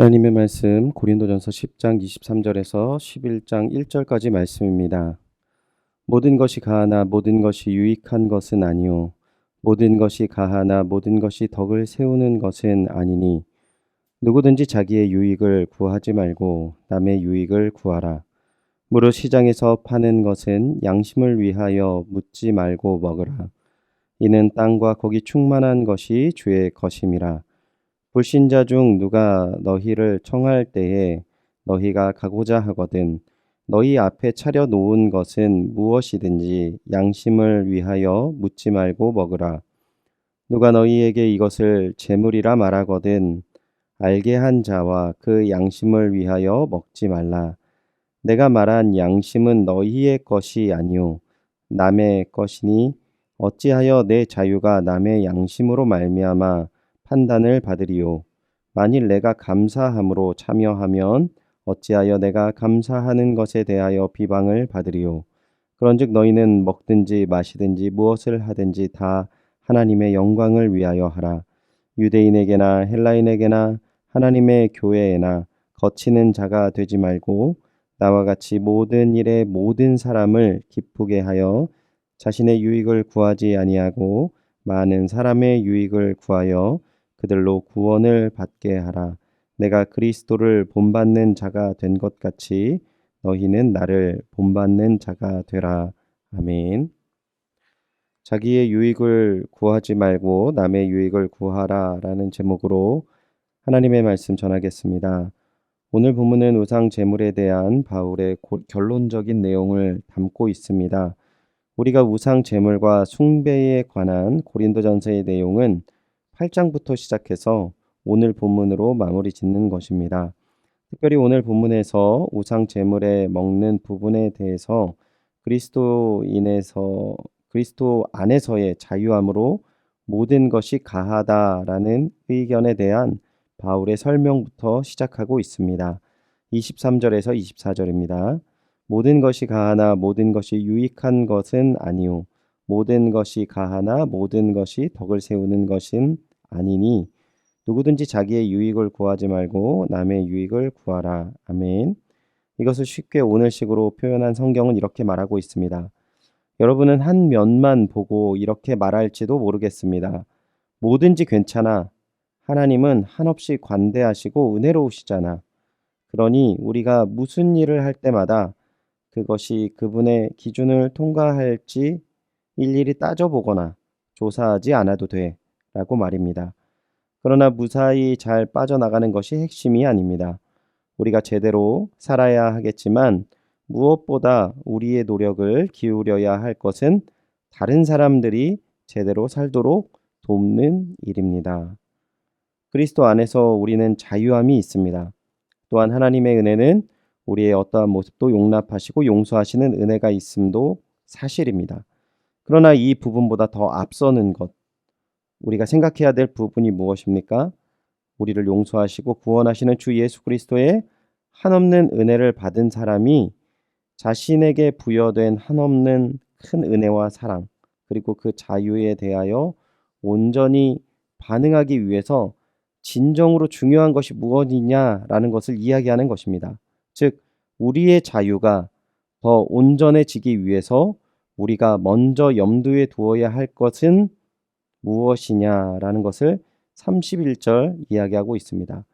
하나님의 말씀 고린도전서 10장 23절에서 11장 1절까지 말씀입니다. 모든 것이 가하나 모든 것이 유익한 것은 아니요 모든 것이 가하나 모든 것이 덕을 세우는 것은 아니니 누구든지 자기의 유익을 구하지 말고 남의 유익을 구하라. 무릇 시장에서 파는 것은 양심을 위하여 묻지 말고 먹으라. 이는 땅과 거기 충만한 것이 주의 것임이라. 불신자 중 누가 너희를 청할 때에 너희가 가고자 하거든 너희 앞에 차려 놓은 것은 무엇이든지 양심을 위하여 묻지 말고 먹으라. 누가 너희에게 이것을 재물이라 말하거든 알게 한 자와 그 양심을 위하여 먹지 말라. 내가 말한 양심은 너희의 것이 아니요 남의 것이니 어찌하여 내 자유가 남의 양심으로 말미암아 판단을 받으리요. 만일 내가 감사함으로 참여하면 어찌하여 내가 감사하는 것에 대하여 비방을 받으리요. 그런즉 너희는 먹든지 마시든지 무엇을 하든지 다 하나님의 영광을 위하여 하라. 유대인에게나 헬라인에게나 하나님의 교회에나 거치는 자가 되지 말고 나와 같이 모든 일에 모든 사람을 기쁘게 하여 자신의 유익을 구하지 아니하고 많은 사람의 유익을 구하여 그들로 구원을 받게 하라. 내가 그리스도를 본받는 자가 된 것 같이 너희는 나를 본받는 자가 되라. 아멘. 자기의 유익을 구하지 말고 남의 유익을 구하라라는 제목으로 하나님의 말씀 전하겠습니다. 오늘 본문은 우상 제물에 대한 바울의 결론적인 내용을 담고 있습니다. 우리가 우상 제물과 숭배에 관한 고린도전서의 내용은 8장부터 시작해서 오늘 본문으로 마무리 짓는 것입니다. 특별히 오늘 본문에서 우상 제물에 먹는 부분에 대해서 그리스도 안에서의 자유함으로 모든 것이 가하다라는 의견에 대한 바울의 설명부터 시작하고 있습니다. 23절에서 24절입니다. 모든 것이 가하나 모든 것이 유익한 것은 아니요 모든 것이 가하나 모든 것이 덕을 세우는 것은 아니니 누구든지 자기의 유익을 구하지 말고 남의 유익을 구하라. 아멘. 이것을 쉽게 오늘식으로 표현한 성경은 이렇게 말하고 있습니다. 여러분은 한 면만 보고 이렇게 말할지도 모르겠습니다. 뭐든지 괜찮아. 하나님은 한없이 관대하시고 은혜로우시잖아. 그러니 우리가 무슨 일을 할 때마다 그것이 그분의 기준을 통과할지 일일이 따져보거나 조사하지 않아도 돼 라고 말입니다. 그러나 무사히 잘 빠져나가는 것이 핵심이 아닙니다. 우리가 제대로 살아야 하겠지만 무엇보다 우리의 노력을 기울여야 할 것은 다른 사람들이 제대로 살도록 돕는 일입니다. 그리스도 안에서 우리는 자유함이 있습니다. 또한 하나님의 은혜는 우리의 어떠한 모습도 용납하시고 용서하시는 은혜가 있음도 사실입니다. 그러나 이 부분보다 더 앞서는 것, 우리가 생각해야 될 부분이 무엇입니까? 우리를 용서하시고 구원하시는 주 예수 그리스도의 한없는 은혜를 받은 사람이 자신에게 부여된 한없는 큰 은혜와 사랑, 그리고 그 자유에 대하여 온전히 반응하기 위해서 진정으로 중요한 것이 무엇이냐라는 것을 이야기하는 것입니다. 즉, 우리의 자유가 더 온전해지기 위해서 우리가 먼저 염두에 두어야 할 것은 무엇이냐라는 것을 31절 이야기하고 있습니다.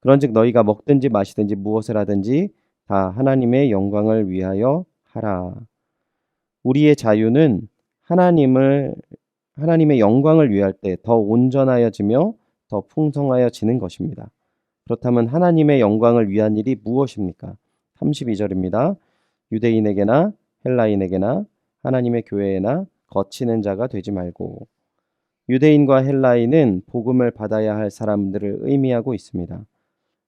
그런즉 너희가 먹든지 마시든지 무엇을 하든지 다 하나님의 영광을 위하여 하라. 우리의 자유는 하나님의 영광을 위할 때 더 온전하여지며 더 풍성하여지는 것입니다. 그렇다면 하나님의 영광을 위한 일이 무엇입니까? 32절입니다. 유대인에게나 헬라인에게나 하나님의 교회에나 거치는 자가 되지 말고. 유대인과 헬라인은 복음을 받아야 할 사람들을 의미하고 있습니다.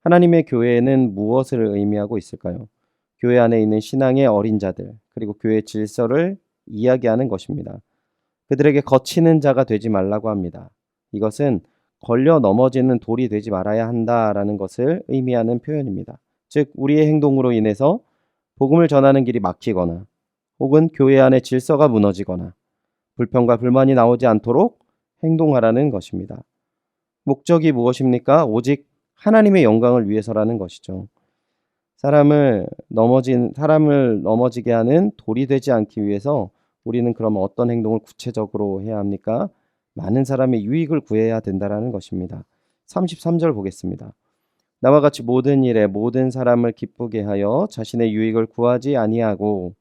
하나님의 교회에는 무엇을 의미하고 있을까요? 교회 안에 있는 신앙의 어린 자들, 그리고 교회 질서를 이야기하는 것입니다. 그들에게 거치는 자가 되지 말라고 합니다. 이것은 걸려 넘어지는 돌이 되지 말아야 한다라는 것을 의미하는 표현입니다. 즉, 우리의 행동으로 인해서 복음을 전하는 길이 막히거나 혹은 교회 안의 질서가 무너지거나 불평과 불만이 나오지 않도록 행동하라는 것입니다. 목적이 무엇입니까? 오직 하나님의 영광을 위해서라는 것이죠. 사람을 넘어지게 하는 돌이 되지 않기 위해서 우리는 그러면 어떤 행동을 구체적으로 해야 합니까? 많은 사람의 유익을 구해야 된다라는 것입니다. 33절 보겠습니다. 나와 같이 모든 일에 모든 사람을 기쁘게 하여 자신의 유익을 구하지 아니하고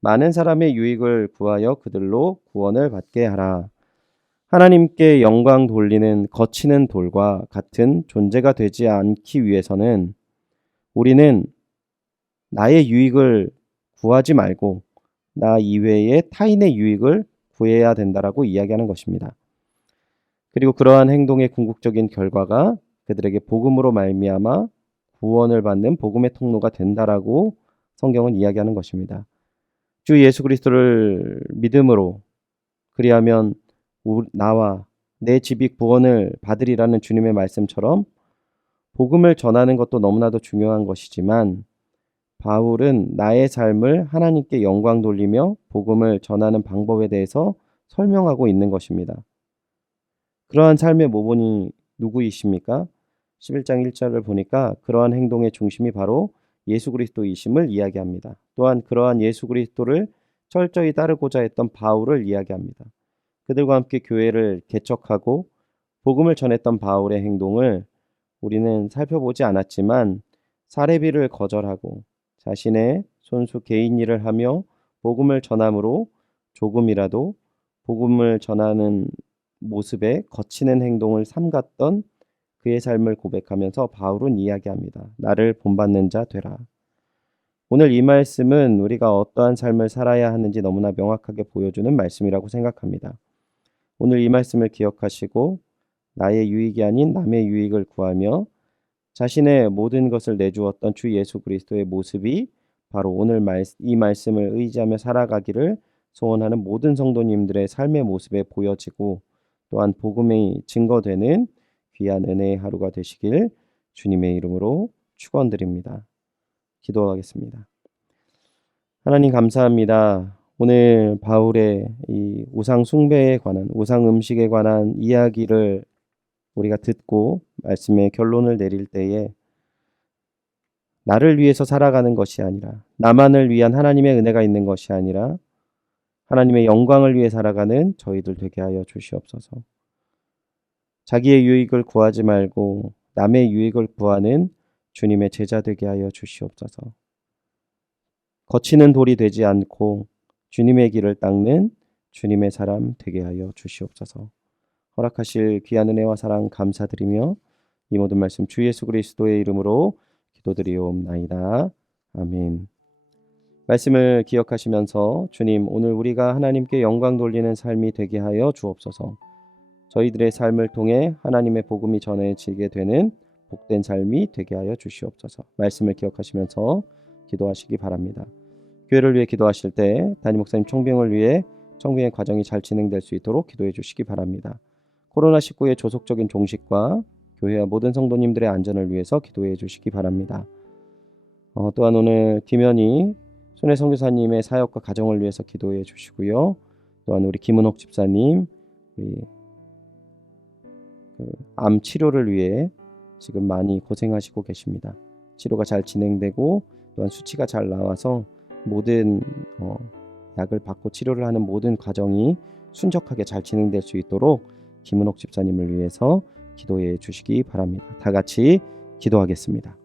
많은 사람의 유익을 구하여 그들로 구원을 받게 하라. 하나님께 영광 돌리는 거치는 돌과 같은 존재가 되지 않기 위해서는 우리는 나의 유익을 구하지 말고 나 이외의 타인의 유익을 구해야 된다라고 이야기하는 것입니다. 그리고 그러한 행동의 궁극적인 결과가 그들에게 복음으로 말미암아 구원을 받는 복음의 통로가 된다라고 성경은 이야기하는 것입니다. 주 예수 그리스도를 믿음으로 그리하면 나와 내 집이 구원을 받으리라는 주님의 말씀처럼 복음을 전하는 것도 너무나도 중요한 것이지만 바울은 나의 삶을 하나님께 영광 돌리며 복음을 전하는 방법에 대해서 설명하고 있는 것입니다. 그러한 삶의 모본이 누구이십니까? 11장 1절을 보니까 그러한 행동의 중심이 바로 예수 그리스도이심을 이야기합니다. 또한 그러한 예수 그리스도를 철저히 따르고자 했던 바울을 이야기합니다. 그들과 함께 교회를 개척하고 복음을 전했던 바울의 행동을 우리는 살펴보지 않았지만 사례비를 거절하고 자신의 손수 개인 일을 하며 복음을 전함으로 조금이라도 복음을 전하는 모습에 거치는 행동을 삼갔던 그의 삶을 고백하면서 바울은 이야기합니다. 나를 본받는 자 되라. 오늘 이 말씀은 우리가 어떠한 삶을 살아야 하는지 너무나 명확하게 보여주는 말씀이라고 생각합니다. 오늘 이 말씀을 기억하시고 나의 유익이 아닌 남의 유익을 구하며 자신의 모든 것을 내주었던 주 예수 그리스도의 모습이 바로 오늘 이 말씀을 의지하며 살아가기를 소원하는 모든 성도님들의 삶의 모습에 보여지고 또한 복음의 증거되는 귀한 은혜의 하루가 되시길 주님의 이름으로 축원드립니다. 기도하겠습니다. 하나님 감사합니다. 오늘 바울의 이 우상 숭배에 관한 우상 음식에 관한 이야기를 우리가 듣고 말씀의 결론을 내릴 때에 나를 위해서 살아가는 것이 아니라 나만을 위한 하나님의 은혜가 있는 것이 아니라 하나님의 영광을 위해 살아가는 저희들 되게 하여 주시옵소서. 자기의 유익을 구하지 말고 남의 유익을 구하는 주님의 제자 되게 하여 주시옵소서. 거치는 돌이 되지 않고 주님의 길을 닦는 주님의 사람 되게 하여 주시옵소서. 허락하실 귀한 은혜와 사랑 감사드리며 이 모든 말씀 주 예수 그리스도의 이름으로 기도드리옵나이다. 아멘. 말씀을 기억하시면서 주님 오늘 우리가 하나님께 영광 돌리는 삶이 되게 하여 주옵소서. 저희들의 삶을 통해 하나님의 복음이 전해지게 되는 복된 삶이 되게 하여 주시옵소서. 말씀을 기억하시면서 기도하시기 바랍니다. 교회를 위해 기도하실 때 담임 목사님 총병을 위해 청빙의 과정이 잘 진행될 수 있도록 기도해 주시기 바랍니다. 코로나19의 조속적인 종식과 교회와 모든 성도님들의 안전을 위해서 기도해 주시기 바랍니다. 또한 오늘 김현희 손혜 선교사님의 사역과 가정을 위해서 기도해 주시고요. 또한 우리 김은옥 집사님 우리 암 치료를 위해 지금 많이 고생하시고 계십니다. 치료가 잘 진행되고 또한 수치가 잘 나와서 모든 약을 받고 치료를 하는 모든 과정이 순적하게 잘 진행될 수 있도록 김은옥 집사님을 위해서 기도해 주시기 바랍니다. 다 같이 기도하겠습니다.